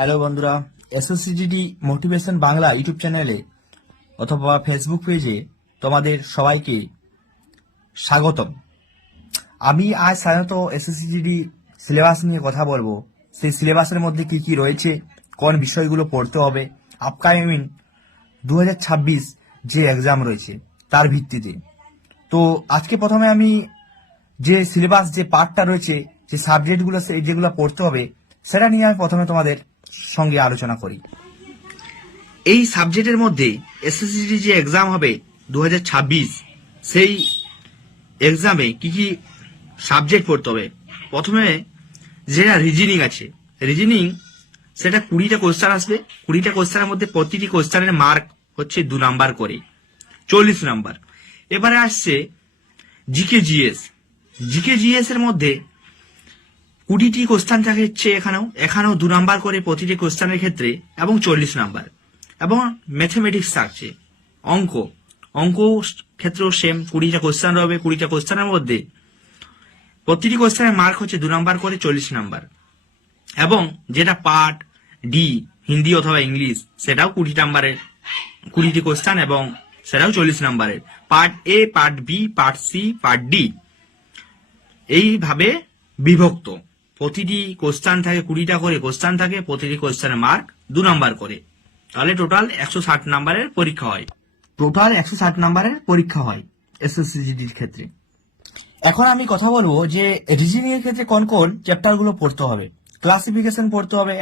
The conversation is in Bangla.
হ্যালো বন্ধুরা, এসওসিজিডি মোটিভেশন বাংলা ইউটিউব চ্যানেলে অথবা ফেসবুক পেজে তোমাদের সবাইকে স্বাগতম। আমি আজ সাধারণত এসওসিজিডি সিলেবাস নিয়ে কথা বলবো। সেই সিলেবাসের মধ্যে কি কি রয়েছে, কোন বিষয়গুলো পড়তে হবে, আপকামিং 2026 যে এক্সাম রয়েছে তার ভিত্তিতে। তো আজকে প্রথমে আমি যে সিলেবাস যে পার্টটা রয়েছে, যে সাবজেক্টগুলো যেগুলো পড়তে হবে সেটা নিয়ে আমি প্রথমে তোমাদের সঙ্গে আলোচনা করি। এই সাবজেক্টের মধ্যে এসএসসি যে এক্সাম হবে 2026, সেই এক্সামে কি কি সাবজেক্ট পড়তে হবে। প্রথমে যেটা রিজনিং আছে, রিজনিং সেটা 20টা কোশ্চেন আসবে। 20টা কোশ্চেনের মধ্যে প্রতিটি কোশ্চেনের মার্ক হচ্ছে 2 নাম্বার করে, 40 নাম্বার। এবারে আসছে জিকে জিএস এর মধ্যে 20টি কোশ্চেন থাকে হচ্ছে এখানেও 2 নাম্বার করে প্রতিটি কোশ্চেনের ক্ষেত্রে এবং 40 নাম্বার। এবং ম্যাথমেটিক্স থাকছে, অঙ্ক ক্ষেত্রেও সেম 20টা কোশ্চেন রবে। 20টা কোশ্চেনের মধ্যে প্রতিটি কোশ্চেনের মার্ক হচ্ছে 2 নাম্বার করে, 40 নাম্বার। এবং যেটা পার্ট ডি হিন্দি অথবা ইংলিশ, সেটাও 20 নাম্বারের, 20টি কোশ্চেন এবং সেটাও 40 নাম্বারের। Part A, part B, part C, part D এইভাবে বিভক্ত। প্রতিটি কোশ্চেন থাকে 20টা করে কোশ্চেন থাকে, প্রতিটি কোশ্চেনের মার্ক 2 নাম্বার করে। তাহলে টোটাল 160 নাম্বারের পরীক্ষা হয়। এসএসসিজিডির ক্ষেত্রে। এখন আমি কথা বলবো যে রিজনিং এর ক্ষেত্রে কোন কোন চ্যাপ্টার গুলো পড়তে হবে। ক্লাসিফিকেশন পড়তে হবে,